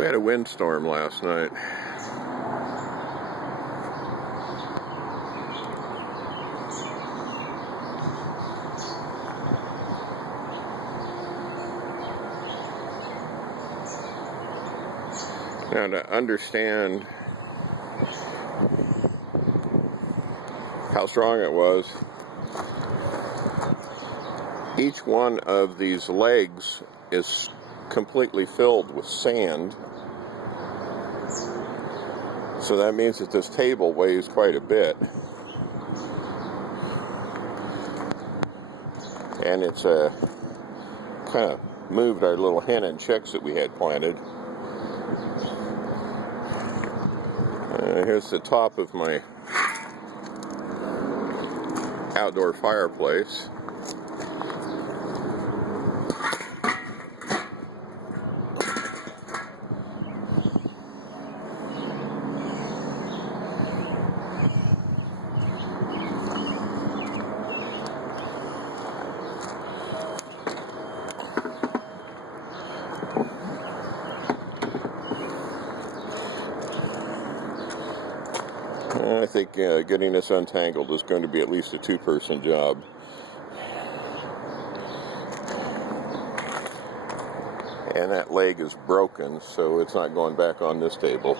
We had a windstorm last night. Now, to understand how strong it was, each one of these legs is completely filled with sand. So that means that this table weighs quite a bit. And it's kind of moved our little hen and chicks that we had planted. Here's the top of my outdoor fireplace. I think getting this untangled is going to be at least a two-person job. And that leg is broken, so it's not going back on this table.